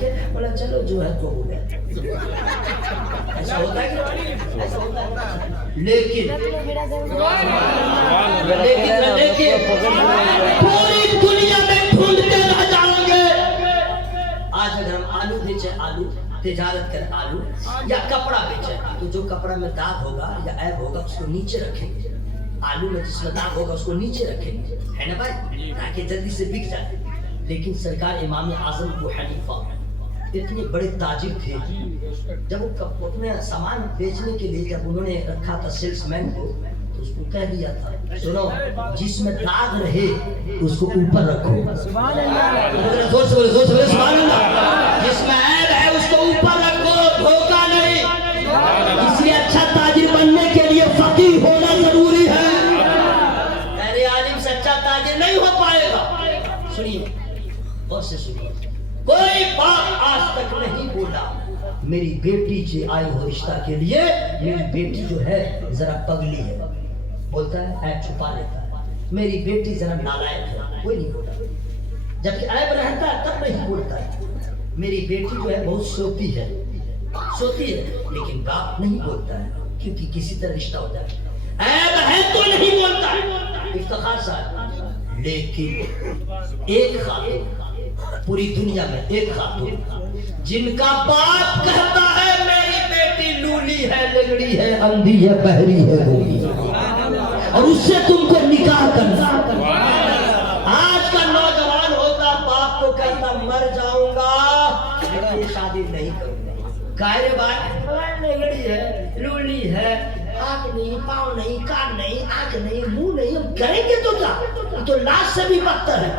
के बोला चलो जो है कबूल है। ऐसा होता है कि ऐसा होता है? लेकिन पूरी दुनिया में ढूंढते रह जाओगे। आज अगर हम आलू बेचे, आलू तिजारत कर आलू, या कपड़ा बेचे, तो जो कपड़ा में दाग होगा या ऐब होगा उसको नीचे रखेंगे, आलू में जिसमें दाग होगा उसको नीचे रखेंगे, है ना भाई, ताकि जल्दी से बिक जाए। लेकिन सरकार इमाम आजम अबू हनीफा इतने बड़े ताजिर थे, जब वो अपने सामान बेचने के लिए जब उन्होंने रखा था सेल्समैन को, तो उसको कह दिया था सुनो जिसमें दाग रहे उसको ऊपर रखो, जोर से बोलो सुभान अल्लाह, जिसमें ऐब है उसको ऊपर रखो, धोखा नहीं। इसलिए अच्छा ताजिर बनने के लिए फकीह होना जरूरी है। अरे आलिम से अच्छा ताजिर नहीं हो पाएगा। सुनिए और से सुनिए, कोई बाप आज तक नहीं बोला मेरी बेटी से आई हो रिश्ता के लिए, मेरी बेटी जो है जरा पगली है, बोलता है ऐब छुपा लेता है, मेरी बेटी जरा नालायक है, कोई नहीं बोला। जबकि ऐब रहता है तब नहीं बोलता है, मेरी बेटी जो है बहुत सोती है, लेकिन बाप नहीं बोलता है क्योंकि किसी तरह रिश्ता हो जाए। ऐब है तो नहीं बोलता है, इफ्तिखार साहब। लेकिन एक खातून पूरी दुनिया में, एक खातून जिनका बाप कहता है मेरी बेटी लूली है, लंगड़ी है, अंधी है, बहरी है, गूंगी है, और उससे तुमको निकाह करना। आज का नौजवान होता बाप को कहता मर जाऊंगा लेकिन शादी नहीं करूंगा। काहे बात, लंगड़ी है, लूली है, आंख नहीं, पाँव नहीं, कान नहीं, आंख नहीं, मुंह नहीं, हम करेंगे तो क्या, तो लाश से भी बदतर है।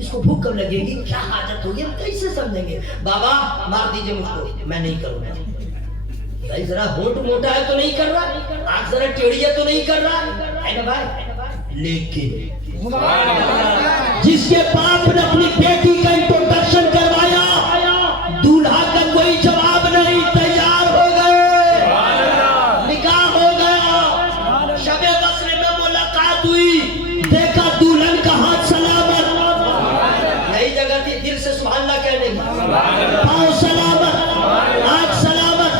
इसको भूख कब लगेगी, क्या हाजत होगी, हम कैसे समझेंगे। बाबा मार दीजिए मुझको, मैं नहीं करूंगा। भाई जरा होंठ मोटा है तो नहीं कर रहा, आंख जरा टेढ़ी है तो नहीं कर रहा, है ना भाई। लेकिन जिसके बाप ने अपनी बेटी का इंट्रोडक्शन करवाया, दूल्हा का कोई जवाब नहीं, तैयार हो गए, निकाह हो गया, शबे वस्र में मुलाकात हुई, देखा दुल्हन का हाथ सलामत, यही जगह थी दिल से सुभान अल्लाह कहने की, पाँव सलामत, आँख सलामत,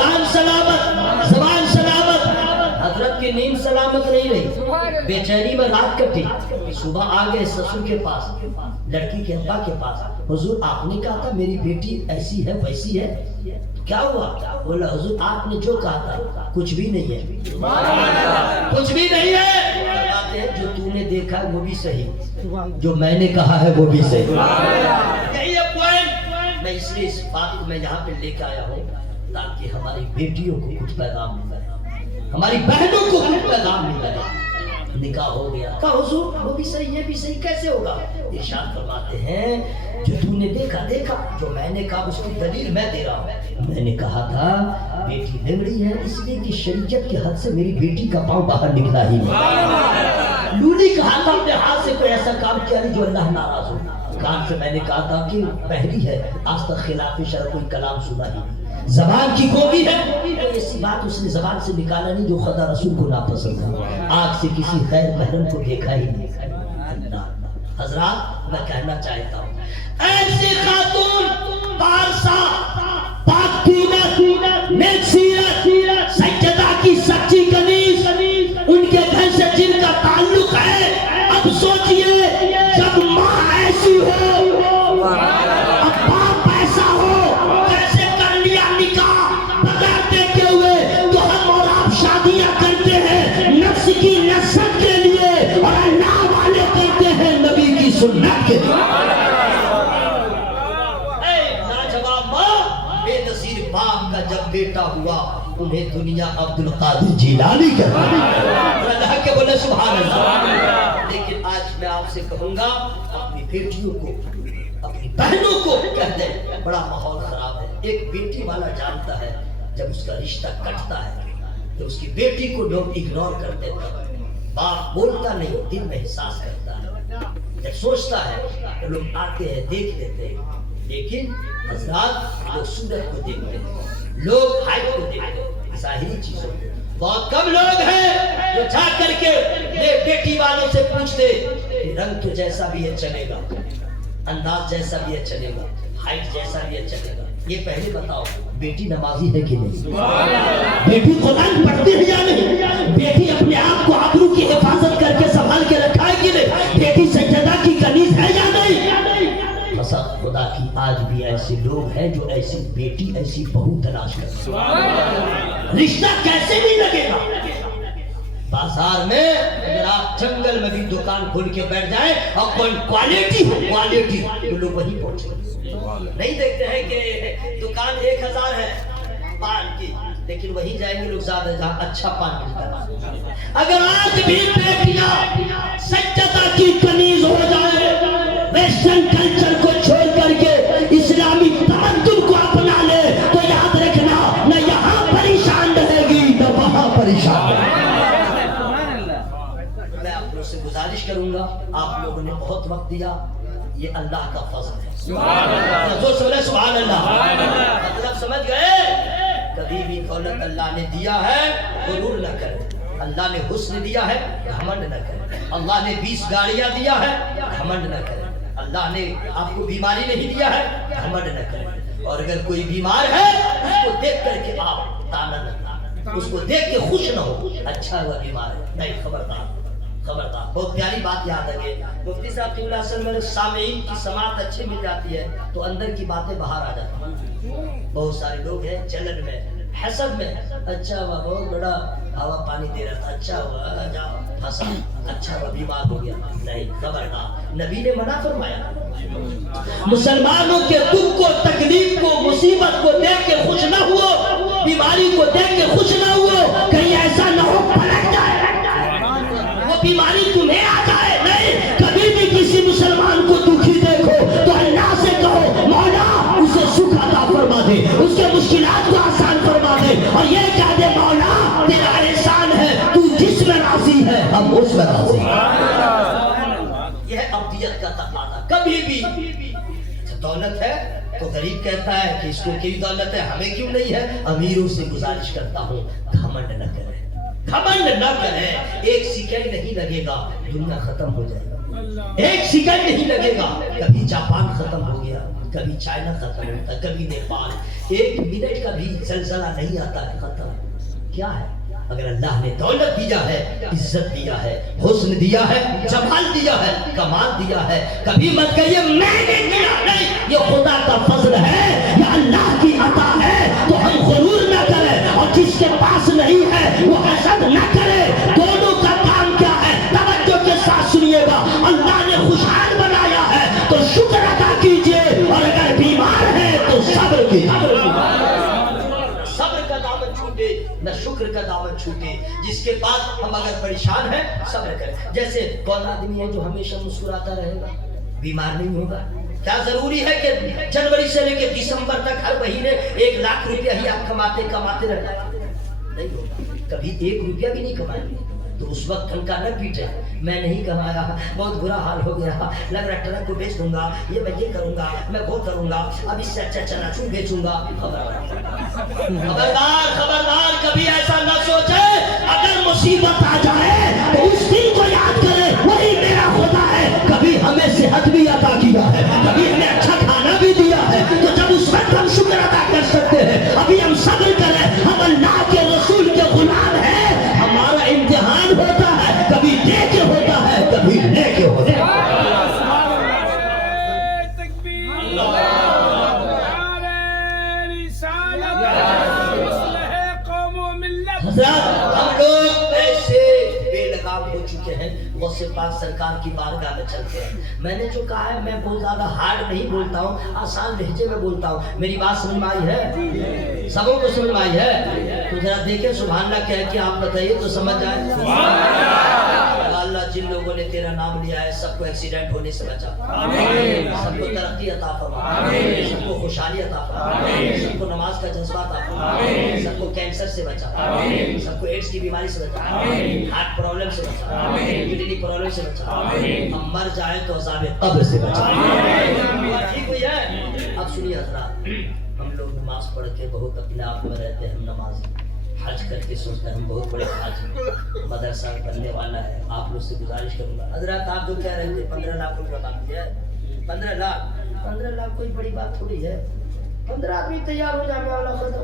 कान सलामत, ज़बान सलामत, हजरत की नींद सलामत नहीं रही, बेचैनी में रात कटी। सुबह आ गए ससुर के पास, लड़की के अब्बा के पास, हुजूर आपने कहा था मेरी बेटी ऐसी है वैसी है, क्या हुआ? बोला हुजूर आपने जो कहा था कुछ भी नहीं है, कुछ भी नहीं है, जो तूने देखा वो भी सही, जो मैंने कहा है वो भी सही। यही है पॉइंट। मैं इसलिए इस बात को मैं यहाँ पे लेकर आया हूँ ताकि हमारी बेटियों को कुछ पैगाम मिले, हमारी बहनों को कुछ पैगाम मिले। निकाह हो गया, कहा हुजूर वो भी सही ये भी सही, कैसे होगा? इरशाद फरमाते हैं जो तूने देखा देखा, जो मैंने कहा उसकी दलील मैं दे रहा हूँ। मैंने कहा था बेटी लंगड़ी है इसलिए कि शरीयत के हद से मेरी बेटी का पाँव बाहर निकला ही नहीं। लूली कहा था अपने हाथ से कोई ऐसा काम किया नहीं जो अल्लाह नाराज हो। कान से मैंने कहा था कि पहली है, आज तक खिलाफ शरअ कोई कलाम सुना ही नहीं। जबान की गोभी है, तो ऐसी बात उसने जबान से निकाला नहीं जो खुदा रसूल को नापसंद था। आँख से किसी खैर महरम को देखा ही नहीं। हजरात मैं कहना चाहता हूँ ऐसी खातून पारसा पाकीना नेक सीरत सज्जदा की सच्ची कनीज, उनके घर से जिनका ताल्लुक है, अब सोचिए जब माँ ऐसी हो, अब बाप ऐसा हो, कैसे कर लिया निकाह बगैर देखे हुए, तो हम और आप शादियां करते हैं नफ्स की लज्जत के लिए और अल्लाह वाले करते हैं नबी की सुन्नत के लिए। बाप का जब बेटा हुआ उन्हें दुनिया अब्दुल कादिर जिलानी अल्लाह के बोले सुभान अल्लाह। लेकिन आज मैं आपसे कहूंगा अपनी बेटियों को अपनी बहनों को कह दे, बड़ा माहौल खराब है। एक बेटी वाला जानता है जब उसका रिश्ता कटता है तो उसकी बेटी को लोग इग्नोर कर देते हैं। बाप बोलता नहीं, दिल में एहसास करता है, जब सोचता है तो लोग आते हैं देख लेते हैं। लेकिन हज़रात लोग सूरत को देखते हैं, लोग हाइट को देखते हैं, ज़ाहिरी चीजों को। बहुत कम लोग हैं जो जा करके ये बेटी वालों से पूछते कि रंग तो जैसा भी है चलेगा, अंदाज जैसा भी है चलेगा, हाइट जैसा भी अच्छा चलेगा। ये पहले बताओ, बेटी नमाजी है कि नहीं? बेटी कुरान पढ़ती है या नहीं? बेटी अपने आप को आबरू की हिफाजत करके संभाल के रखा है कि नहीं? बेटी सज्जदा की कनीज है या नहीं? कसम खुदा की, आज भी ऐसे लोग हैं जो ऐसी बेटी ऐसी बहू तलाश करते हैं। रिश्ता कैसे नहीं लगेगा? बाजार में अगर आप जंगल में भी दुकान खोल के बैठ जाए और कोई क्वालिटी हो, क्वालिटी तो लोग वहीं पहुंचे। नहीं देखते हैं कि दुकान 1000 है पान की, लेकिन वहीं जाएंगे लोग ज्यादा जहाँ अच्छा पान मिलता है। अगर आज भी बेटियां सच्चता की कनीज हो जाए, वेस्टर्न कल्चर को छोड़ करके इस्लामी तमद्दुन को अपना ले, तो याद रखना न यहाँ परेशान रहेगी न वहाँ परेशान रहेगी। मैं आप लोगों से गुजारिश करूंगा, आप लोगों ने बहुत वक्त दिया, ये अल्लाह का फजल है। सुभान अल्लाह। मतलब समझ गए? कभी भी दौलत अल्लाह ने दिया है गुरूर न करें। अल्लाह ने हुस्न दिया है घमंड न करें। अल्लाह ने 20 गाड़ियां दिया है घमंड न करें। अल्लाह ने आपको बीमारी नहीं दिया है घमंड न करें। और अगर कोई बीमार है उसको देख करके आप ताना न, उसको देख के खुश न हो, अच्छा हुआ बीमार है, नहीं, खबरदार खबरदार। बहुत प्यारी बात याद है, मुफ्ती साहब असल में सामीन की समात अच्छी मिल जाती है तो अंदर की बातें बाहर आ जाती हैं। बहुत सारे लोग हैं चलन में, हसद में, अच्छा हुआ बहुत बड़ा हवा पानी दे रहा था, अच्छा हुआ जाओ फंसा, अच्छा हुआ बीमार हो गया, नहीं, खबरदार। नबी ने मना फरमाया मुसलमानों के दुख को, तकलीफ को, मुसीबत को देख के खुश ना हुओ, बीमारी को देख के खुश ना हुओ, कहीं ऐसा ना हो पलट जाए बीमारी तुम्हें आ जाए। नहीं, कभी भी किसी मुसलमान को दुखी देखो तो अल्लाह से कहो मौला उसे सुख अता फरमा दे, उसके मुश्किलात को आसान फरमा दे, और ये कह दे मौला तेरा एहसान है, तू जिसमें राजी है हम उसमें राजी हैं। यह अब्दियत का तकाज़ा। कभी भी दौलत है तो गरीब कहता है कि इसको की दौलत है, हमें क्यों नहीं है? अमीरों से गुजारिश करता हूँ घमंड न करें, घमंड न करें। एक सेकंड नहीं लगेगा दुनिया खत्म हो जाएगा, एक सेकंड नहीं लगेगा। कभी जापान खत्म हो गया, कभी चाइना खत्म होता, कभी नेपाल, एक मिनट का भी जलजला नहीं आता है, खत्म। क्या है? अगर अल्लाह ने दौलत दिया है, इज्जत दिया है, हुस्न दिया है, जमाल दिया है, कमाल दिया है, कभी मत कहिए मैंने दिया, नहीं, ये खुदा का फजल है, ये अल्लाह की अता है। तो हम गुरूर न करें, और जिसके पास नहीं है वो हसद न करे। दोनों का काम क्या है? तवज्जो के साथ सुनिएगा। अल्लाह ने खुशहाल बनाया है तो शुक्र अदा कीजिए, और अगर बीमार है तो सब्र कीजिए। सब्र का दामन छूटे न शुक्र का दामन छूटे। जिसके पास हम अगर परेशान हैं सब्र करें। जैसे कौन आदमी है जो हमेशा मुस्कुराता रहेगा, बीमार नहीं होगा? क्या जरूरी है कि जनवरी से लेकर दिसंबर तक हर महीने 1 लाख रुपया ही आप कमाते रहे? नहीं होगा, कभी 1 रुपया भी नहीं कमाएंगे तो उस वक्त ठनका न पीटे, मैं नहीं कमाया, बहुत बुरा हाल हो गया, लग रहा ट्रक को बेच दूंगा, ये मैं ये करूंगा, मैं वो करूंगा, अब इससे अच्छा चनाचूर बेचूंगा। खबरदार खबरदार, कभी ऐसा न सोचे। अगर मुसीबत आ जाए तो उस दिन को याद करे वही मेरा खुदा है, कभी हमें सेहत भी अता किया है, कभी हमें अच्छा खाना भी दिया है, तो जब उस वक्त हम शुक्र अदा कर सकते हैं। अभी हम सब्र करें, हम अल्लाह के रसूल के गुलाम हैं। हमारा इम्तिहान होता है, कभी दे के होता है, कभी लेके होता है। हम लोग ऐसे बेलगाम हो चुके हैं, गौसे पाक सरकार की बारगाह में चलते हैं। मैंने जो कहा है मैं बहुत ज्यादा हार्ड नहीं बोलता हूँ, आसान लहजे में बोलता हूँ। मेरी बात समझ में आई है? सबों को समझ में आई है? तो जरा देखें सुभान अल्लाह कह के आप बताइए तो समझ आए। अल्लाह जिन लोगों ने तेरा नाम लिया है सबको एक्सीडेंट होने से बचा, सबको तरक्की अता फरमा, सबको खुशहाली अता फरमा, सबको नमाज का जज्बा अता फरमा, सबको कैंसर से बचा, सबको एड्स की बीमारी से बचा, हार्ट प्रॉब्लम से बचा, किडनी प्रॉब्लम से बचा, हम मर जाए तो अज़ाब कब्र से बचा। ठीक हुई है? अब सुनिए हज़रात, हम लोग नमाज पढ़ के बहुत अपने आप में रहते हैं, हम नमाज हज करके सोचते हैं हम बहुत बड़े हाजी, मदरसा बनने वाला है। आप लोग से गुजारिश करूंगा, हजरत आप जो कह रहे थे 15 लाख रुपया मांग दिया, 15 लाख 15 लाख कोई बड़ी बात थोड़ी है। 15 आदमी तैयार हो जाए, मामला खत्म।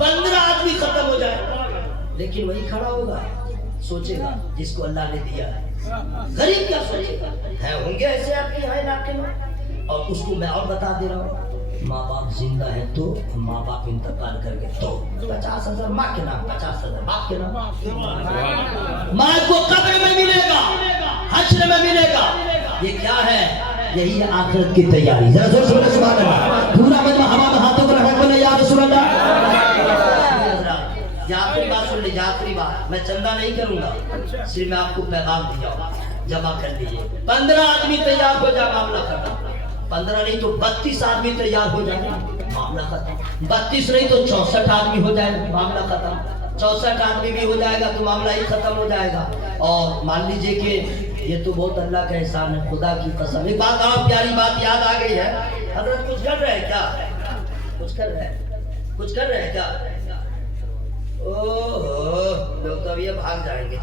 15 आदमी खत्म हो जाए, लेकिन वही खड़ा होगा, सोचेगा जिसको अल्लाह ने दिया है। गरीब क्या सोचेगा? है होंगे ऐसे आपके यहाँ इलाके में। और उसको मैं और बता दे रहा हूँ, माँ बाप जिंदा है तो, माँ बाप इंतकाल कर गए तो 50,000 माँ के नाम, 50,000 बाप के नाम। माँ को कब्र में मिलेगा, हश्र में मिलेगा। ये क्या है? यही है आखिरत की तैयारी। जरा जोर से बोलो सुभान अल्लाह। पूरा मजमा हवा में हाथों को रखा, बोले या रसूल अल्लाह। आखिरी बात सुन लीजिए, आखिरी बात। मैं चंदा नहीं करूंगा, सिर्फ मैं आपको पैगाम दिया, जमा कर लीजिए। 15 आदमी तैयार हो जाए, मामला खत्म। 15 नहीं तो 32 आदमी तैयार हो जाए, मामला खत्म। 32 नहीं तो 64 आदमी हो जाए, मामला खत्म। 64 आदमी भी हो जाएगा तो मामला ही खत्म हो जाएगा। और मान लीजिए कि ये तो बहुत अल्लाह का एहसान है, खुदा की कसम। एक बात और प्यारी बात याद आ गई है। हजरत कुछ कर रहे हैं क्या? कुछ कर रहे हैं? कुछ कर रहे हैं क्या? ओहो, लोग तो अभी भाग जाएंगे,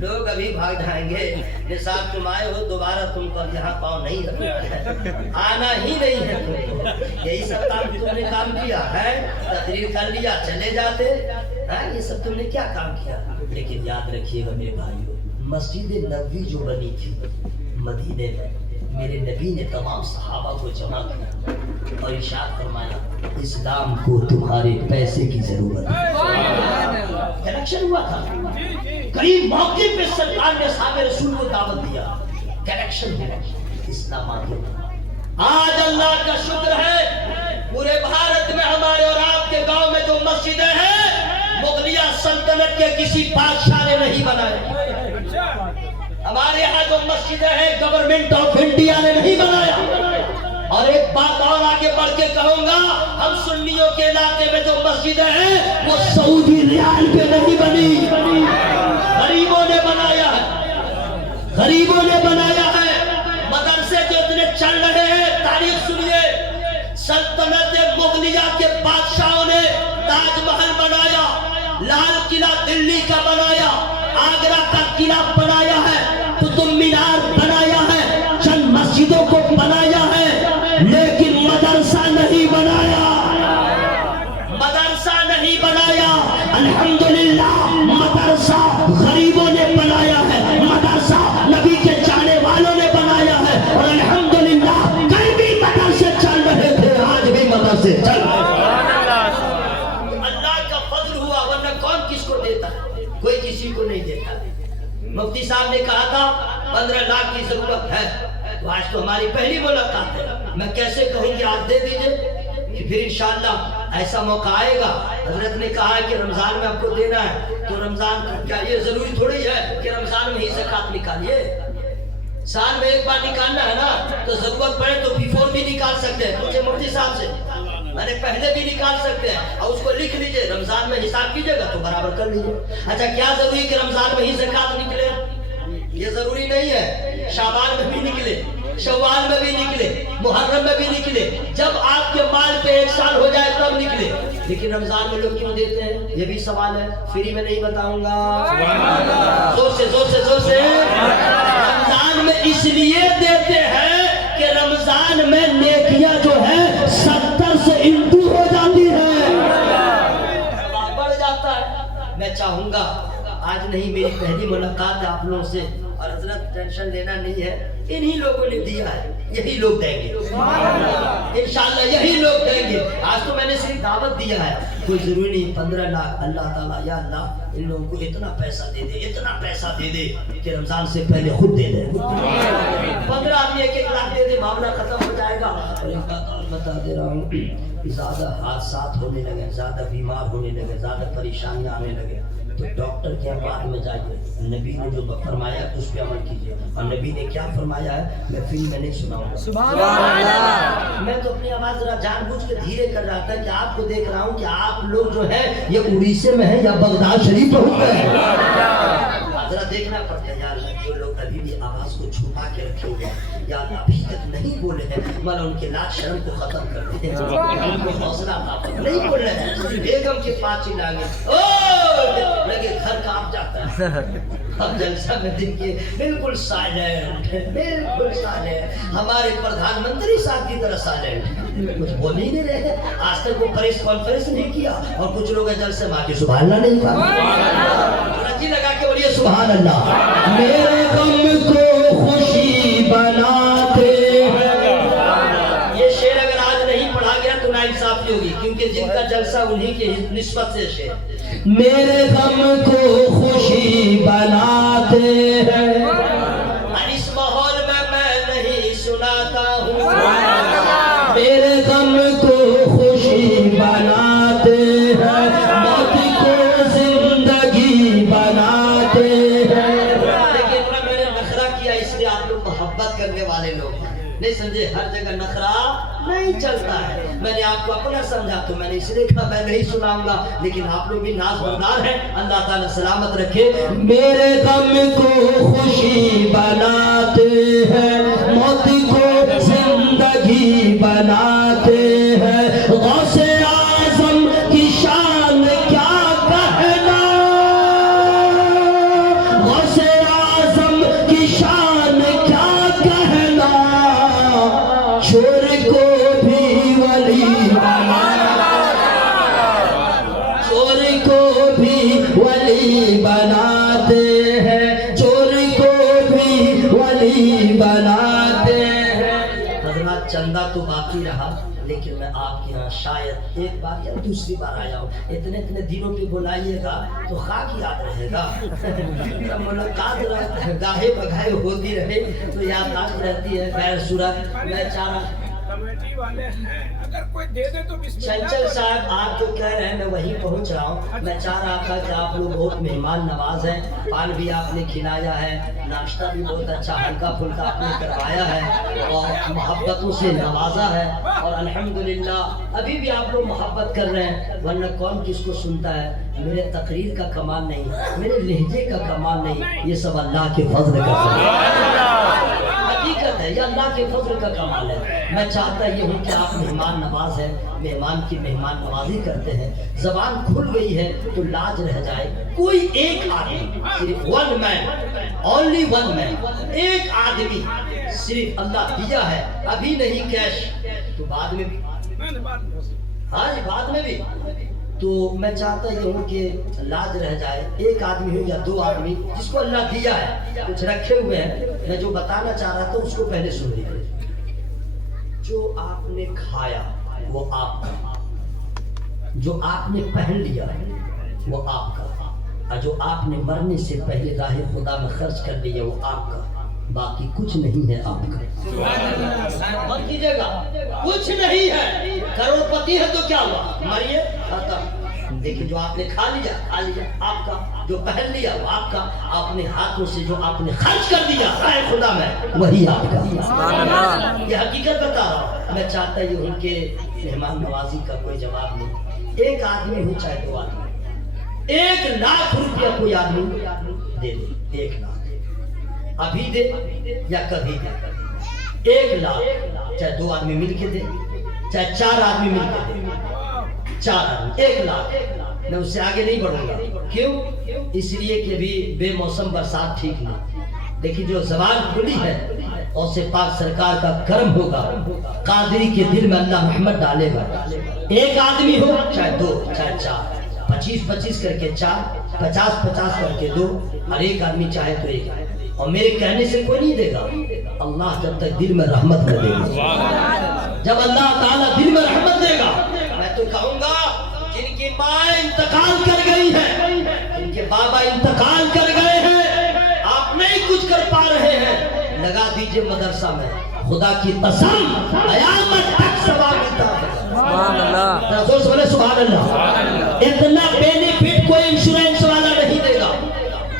लोग अभी भाग जाएंगे। निसाब तुम आए हो, दोबारा तुमको अब यहाँ पाँव नहीं रखना है, आना ही नहीं है तुमको। यही सब काम तुमने काम किया है, तकरीर कर लिया, चले जाते हैं। ये सब तुमने क्या काम किया? लेकिन याद रखिएगा मेरे भाइयों, मस्जिद नबवी जो बनी थी मदीने में, मेरे नबी ने तमाम सहाबा को जमा किया और इरशाद फरमाया, इस्लाम को तुम्हारे पैसे की जरूरत है। कनेक्शन हुआ था, कई मौके पे सरकार ने साहब रसूल को दावत दिया, कनेक्शन हुआ, इस्लाम आ गया। आज अल्लाह का शुक्र है, पूरे भारत में हमारे और आपके गांव में जो मस्जिदें हैं, मुगलिया सल्तनत के किसी बादशाह ने नहीं बनाए। हमारे यहाँ जो मस्जिदें हैं, गवर्नमेंट ऑफ इंडिया ने नहीं बनाया। और एक बात और आगे बढ़ के कहूंगा, हम सुन्नियों के इलाके में जो मस्जिदें हैं, वो सऊदी रियाल पे नहीं बनी, गरीबों ने बनाया है, गरीबों ने बनाया है। मदरसे जो इतने चल रहे हैं, तारीख सुनिए, सल्तनत मुगलिया के बादशाहों ने ताजमहल बनाया, लाल किला दिल्ली का बनाया, आगरा का किला बनाया है, कुतुब मीनार बनाया है, चंद मस्जिदों को बनाया है, लेकिन मदरसा नहीं बनाया, मदरसा नहीं बनाया। अल्हम्दुलिल्लाह, मदरसा गरीबों ने बनाया है, मदरसा नबी के जाने वालों ने बनाया है। और अल्हम्दुलिल्लाह, कल भी मदरसे चल रहे थे, आज भी मदरसे चल रहे हैं। अल्लाह का फजल हुआ, वरना कौन किसको देता है? कोई किसी को नहीं देता। मुफ्ती साहब ने कहा था 15 लाख की जरूरत है, तो आज तो हमारी पहली मुलाकात है। मैं कैसे कहूँ कि आप दे दीजिए, कि फिर इंशाअल्लाह ऐसा मौका आएगा। हजरत ने कहा कि रमजान में आपको देना है, तो रमजान क्या ये जरूरी थोड़ी है कि रमजान में ही ज़कात निकालिए? साल में एक बार निकालना है ना, तो जरूरत पड़े तो बिफोर भी निकाल सकते हैं। पूछे मुफ्ती साहब से, मैंने पहले भी निकाल सकते हैं। और उसको लिख लीजिए, रमजान में हिसाब कीजिएगा तो बराबर कर लीजिए। अच्छा, क्या जरूरी कि रमजान में ही ज़कात निकले? ये जरूरी नहीं है, शाबान में भी निकले, शव्वाल में भी निकले, मुहर्रम में भी निकले, जब आपके माल पे 1 साल हो जाए तब निकले। लेकिन रमजान में लोग क्यों देते हैं, ये भी सवाल है, फ्री में नहीं बताऊंगा। जोर से जोर से जोर से। रमजान में इसलिए देते हैं कि रमजान में नेकियां जो है 70 से इंटू हो जाती है, बढ़ जाता है। मैं चाहूंगा, आज नहीं मेरी पहली मुलाकात है आप लोगों से, और हजरत टेंशन लेना नहीं है, इन्हीं लोगों ने दिया है, यही लोग देंगे इंशाअल्लाह, यही लोग देंगे। आज तो मैंने सिर्फ दावत दिया है, कोई जरूरी नहीं 15 लाख। अल्लाह ताला, या अल्लाह इन लोगों को इतना पैसा दे दे, इतना पैसा दे दे कि रमजान से पहले खुद दे दे। 15 आदमी 1-1 लाख दे दे, मामला खत्म हो जाएगा। और एक बात और बता दे रहा हूँ, ज्यादा हादसात होने लगे, ज्यादा बीमार होने लगे, ज्यादा परेशानियां आने लगे, तो डॉक्टर के बाद में जाइए। नबी ने जो फरमाया उस पर अमल कीजिए। और नबी ने क्या फरमाया है मैं फिल्म में नहीं सुनाऊंगा। सुभान अल्लाह। मैं तो अपनी आवाज जरा जानबूझ के धीरे कर रहा था कि आपको देख रहा हूँ कि आप लोग जो है ये उड़ीसे में है या बगदाद शरीफ पहुंच गए। जरा देखना पड़ता है यार, जो लोग अभी भी आवाज को छुपा के रखे हुए हैं या अभी तक नहीं बोले हैं, मतलब उनके लाज शर्म को खत्म कर देते हैं, उनको हौसला नहीं बोल रहे हैं। बेगम के पास चिल्लाएंगे, ओ लगे घर कांप जाता है। اب جلسہ میں دیکھیے بالکل سائلنٹ، بالکل سائلنٹ، ہمارے پردھان منتری صاحب کی طرح سائلنٹ، کچھ بول ہی نہیں رہے۔ آج تک وہ پریس کانفرنس نہیں کیا، اور کچھ لوگ جلسے میں آ کے سبحان اللہ نہیں کہا۔ رجی لگا کے بولیے سبحان اللہ۔ میرے غم کو خوشی بناتے، یہ شعر اگر آج نہیں پڑھا گیا تو ناانصافی ہوگی، کیونکہ جن کا جلسہ انہی کے نسبت سے شعر۔ میرے غم کو خوشی بناتے ہیں، اس ماحول میں نہیں سناتا ہوں، میرے غم کو خوشی بناتے ہیں، موت کو زندگی بناتے ہیں۔ لیکن میں نے نخرہ کیا اس لیے آپ لوگ محبت کرنے والے لوگ نہیں سمجھے، ہر جگہ نخرہ نہیں چلتا ہے۔ میں نے آپ کو اپنا سمجھا تو میں نے اس لیے کہا میں نہیں سناؤں گا، لیکن آپ لوگ بھی ناز بردار ہیں، اللہ تعالیٰ سلامت رکھے۔ میرے غم کو خوشی بناتے ہیں، موت کو زندگی بناتے ہیں، غوث اعظم کی شان کیا کہنا، غوث اعظم کی شان کیا کہنا، چور کو بھی ولی بنانا، چور کو بھی ولی بناتے ہیں، چور کو بھی ولی بناتے ہیں۔ حضرات چندہ تو باقی رہا، لیکن میں آپ کے یہاں شاید ایک بار یا دوسری بار آیا ہوں، اتنے دنوں پہ بلائیے گا تو خاک یاد رہے گا، ملاقات گاہے بگاہے ہوتی رہے تو یاد رہتی ہے۔ خیر صورت میں چاہ رہا کمیٹی والے ہیں، اگر کوئی دے دے تو بسم اللہ۔ چنچل صاحب آپ جو کہہ رہے ہیں میں وہیں پہنچ رہا ہوں۔ میں چاہ رہا تھا کہ آپ لوگ بہت مہمان نواز ہیں، پان بھی آپ نے کھلایا ہے، ناشتہ بھی بہت اچھا ہلکا پھلکا آپ نے کروایا ہے، اور محبتوں سے نوازا ہے، اور الحمدللہ ابھی بھی آپ لوگ محبت کر رہے ہیں، ورنہ کون کس کو سنتا ہے۔ میرے تقریر کا کمال نہیں، میرے لہجے کا کمال نہیں، یہ سب اللہ کے فضل کا کمال ہے، حقیقت ہے، یہ اللہ کے فضل کا کمال ہے۔ میں چاہتا یہ ہوں کہ آپ مہمان نواز ہیں، مہمان کی مہمان نوازی کرتے ہیں، زبان کھل گئی ہے تو لاج رہ جائے، کوئی ایک آدمی، صرف ون مین، اونلی ون مین، ایک آدمی صرف اللہ دیا ہے، ابھی نہیں کیش تو بعد میں بھی، ہاں جی بعد میں بھی، تو میں چاہتا یہ ہوں کہ لاج رہ جائے، ایک آدمی ہو یا دو آدمی جس کو اللہ دیا ہے، کچھ رکھے ہوئے ہیں۔ میں جو بتانا چاہ رہا تھا اس کو پہلے سن لیجیے۔ جو آپ نے کھایا وہ آپ کا، جو آپ نے پہن لیا وہ آپ کا، اور جو آپ نے مرنے سے پہلے راہ خدا میں خرچ کر لیا وہ آپ کا، باقی کچھ نہیں ہے آپ کا۔ مت کیجیے گا، کچھ نہیں ہے، کروڑ پتی ہے تو کیا ہوا، مریے ختم۔ دیکھیں جو آپ نے کھا لیا آپ کا، جو پہن لیا وہ آپ کا، آپ نے ہاتھوں سے جو آپ نے خرچ کر دیا راہ خدا میں وہی آپ کا۔ یہ حقیقت بتا رہا ہوں۔ میں چاہتا یہ ہوں کہ مہمان نوازی کا کوئی جواب نہیں، ایک آدمی ہو چاہے دو آدمی، 1,00,000 روپیہ کوئی آدمی دے دے، 1,00,000 ابھی دے یا کبھی دے، 1,00,000 چاہے دو آدمی مل کے دے، چاہے 4 آدمی مل کے دے، 4 آدمی 1,00,000۔ میں اس سے آگے نہیں بڑھوں گا، کیوں؟ اس لیے کہ بھی بے موسم برسات ٹھیک نہیں۔ دیکھیں جو زبان کھلی ہے اور سے پاک سرکار کا کرم ہوگا، قادری کے دل میں اللہ رحمت ڈالے گا۔ ایک آدمی ہو چاہے دو چاہے 4، 25 کر کے 4، 50 کر کے 2، ہر ایک آدمی چاہے تو ایک، اور میرے کہنے سے کوئی نہیں دے گا، اللہ جب تک دل میں رحمت نہ دے گا، جب اللہ تعالیٰ دل میں رحمت دے گا، میں تو کہوں گا جن کی ماں انتقال کر گئی ہے، جن کے بابا انتقال کر گئے ہیں، آپ نہیں کچھ کر پا رہے ہیں، لگا دیجئے مدرسہ میں، خدا کی قسم قیامت تک ثواب ملتا ہے۔ سبحان اللہ، رسول صلی اللہ سبحان اللہ، اتنا بینیفٹ کوئی انشورنس والا نہیں دے گا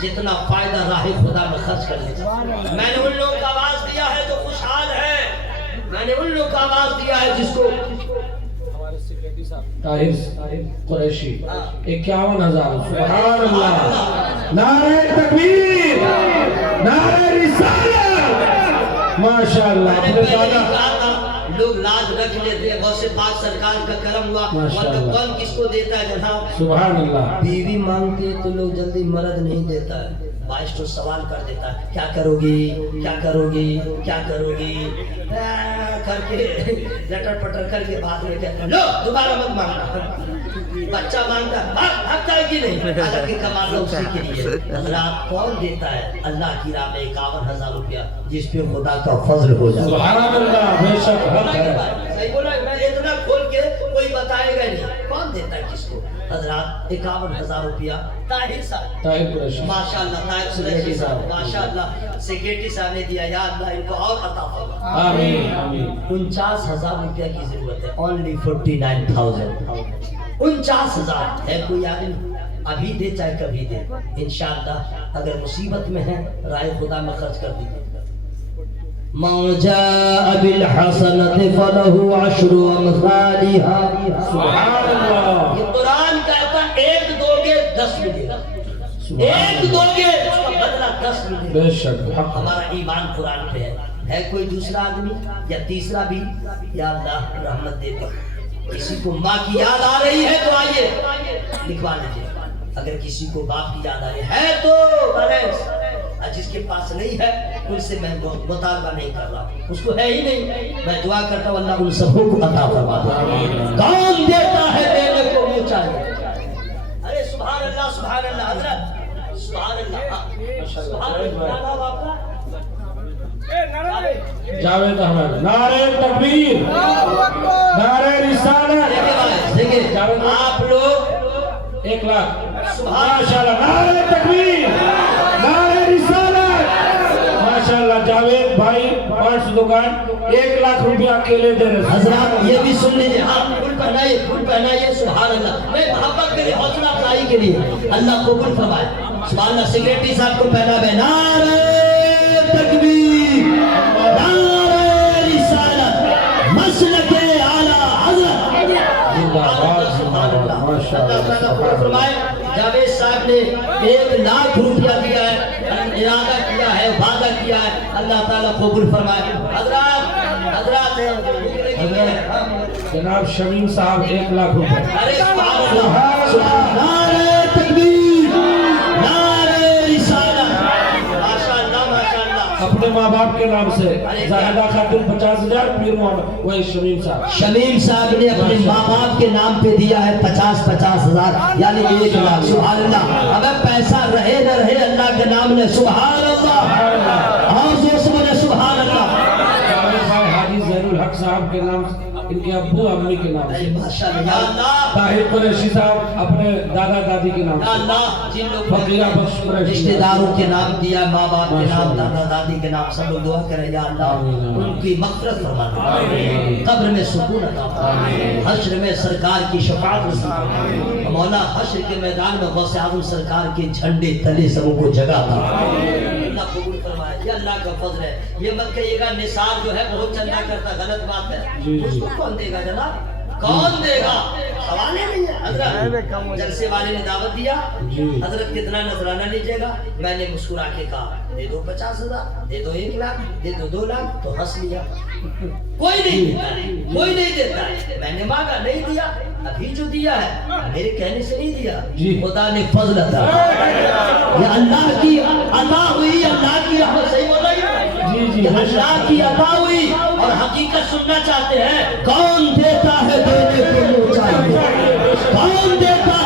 جتنا فائدہ راہ خدا میں خرچ کر لیتا۔ میں نے ان لوگوں کا آواز دیا ہے جو خوشحال ہے، میں نے ان لوگوں کا آواز دیا ہے جس کو طاہر قریشی 51,000، سبحان اللہ، نعرہ تکبیر، نعرہ رسالت، ماشاءاللہ۔ لوگ لاج رکھ لیتے، غوث پاک سرکار کا کرم ہوا، ورنہ کون کس کو دیتا ہے جناب؟ سبحان اللہ۔ بیوی مانگتی ہے تو لوگ جلدی مرد نہیں دیتا ہے، 22 तो सवाल कर देता है, क्या करोगी, क्या करोगी, क्या करोगी, करके लटर पटर करके बाद में कहते हैं लो दोबारा मत मांगना। बच्चा मांगता भागता है कि नहीं, हालांकि कमाना उसी के लिए। हजरात कौन देता है अल्लाह की राह में 51,000 रुपया जिस पे खुदा का फजल हो जाए। सुभान अल्लाह, बेशक हक है। सही बोला, मैं इतना खोल के कोई बताएगा नहीं कौन देता है किसको। हजरात 51,000 रुपया ताहिर साहब, माशाअल्लाह, ताहिर कुरैशी साहब, माशाअल्लाह, सेक्रेटरी साहब ने दिया। या अल्लाह इनको और अता फरमा। आमीन आमीन। 49,000 रुपया की जरूरत है, ओनली 49,000। 49,000 है कोई आदमी अभी दे चाहे कभी दे, इंशाअल्लाह अगर मुसीबत में है राय खुदा में खर्च कर दीजिए। मौजा बिल हसनत फलहु अशरु अमसालिहा। सुभान अल्लाह। ये कुरान कहता एक दोगे 10 मिलेगा, एक दोगे उसका बदला 10 मिलेगा। बेशक हक। हमारा ईमान कुरान पे है कोई दूसरा आदमी या तीसरा भी। या अल्लाह रहमत दे दे। किसी को माँ की याद आ रही है तो आइए लिखवा लीजिए। अगर किसी को बाप की याद आ रही है तो बैलेंस, जिसके पास नहीं है उनसे मैं मुतालबा नहीं कर रहा, उसको है ही नहीं, मैं दुआ करता हूँ अल्लाह उन सबको अता फरमा दे। कौन देता है देने को मुँह चाहिए। अरे सुभान अल्लाह, सुभान अल्लाह हजरत, सुभान अल्लाह, सुभान अल्लाह। क्या नाम आपका? जावेद अहमद। नारे तकबीर, नारे रिसालत। देखिए आप लोग 1 लाख माशाअल्लाह। नारे तकबीर, नारे रिसालत। माशाअल्लाह जावेद भाई 5 दुकान 1 लाख रुपया अकेले दे रहे। हजरात ये भी सुन लीजिए, हाँ फुल पहनाइए, फुल पहनाइए। सुभान अल्लाह। मैं मोहब्बत के लिए, हौसला अफजाई के लिए अल्लाह कबूल फरमाए। सुभान अल्लाह। सेक्रेटरी साहब को पहना है नारे तकबीर, नारे रिसालत, मसलके आला हज़रत जिंदाबाद जिंदाबाद। माशाअल्लाह फरमाए। जावेद साहब ने 1 लाख रुपया दिया है, इरादा किया है, वादा किया है, अल्लाह ताला कबूल फरमाए। हजरात हजरात जनाब शमीम साहब 1 लाख रुपए। अरे सुभान अल्लाह। नारे तकबीर, नारे रिसालत। माशाअल्लाह माशाअल्लाह। अपने माँ बाप के नाम से जाहिदा खातून 50,000, पीर मोहम्मद वही शमीम साहब। शमीम साहब ने अपने माँ बाप के नाम पे दिया है 50,000 यानी 1 लाख। सुभान अल्लाह। अगर पैसा रहे न रहे अल्लाह के नाम ने। सुभान अल्लाह। और जोर से बोले सुभान अल्लाह। जावेद भाई हाजी जैनुल हक साहब के नाम से, इनके अब्बू अम्मी के नाम से। माशाअल्लाह। या अल्लाह। ताहिर कुरैशी साहब अपने दादा दादी के नाम या से। अल्लाह जिन लोग फकीरा बख्श कुरैशी रिश्तेदारों के नाम दिया, माँ बाप के नाम, दादा दादी के नाम, सब लोग दुआ करें या अल्लाह उनकी मग़फ़िरत फरमा दे, कब्र में सुकून अता फरमा, हश्र में सरकार की शफाअत नसीब फरमा। मौला हश्र के मैदान में गौसे आज़म सरकार के झंडे तले सबको जगह अता फरमा। अल्लाह कबूल फरमाए। ये अल्लाह का फजल है। ये मत कहिएगा निसार जो है बहुत चंदा करता, गलत बात है। उसको कौन देगा जनाब, कौन देगा, सवाल ही नहीं है। हजरत जलसे वाले ने दावत दिया, हजरत कितना नजराना लीजिएगा। मैंने मुस्कुरा के कहा दे दो 50,000, दे दो 1 लाख, दे दो 2 लाख, तो हंस लिया। कोई नहीं देता है, कोई नहीं देता है। मैंने मांगा नहीं दिया, अभी जो दिया है मेरे कहने से नहीं दिया, खुदा ने फजल अता। ये अल्लाह की अता हुई, अल्लाह की रहमत। सही बोल रही है, अल्लाह की अता हुई। और हकीकत सुनना चाहते हैं, कौन देता है देने को चाहिए, कौन देता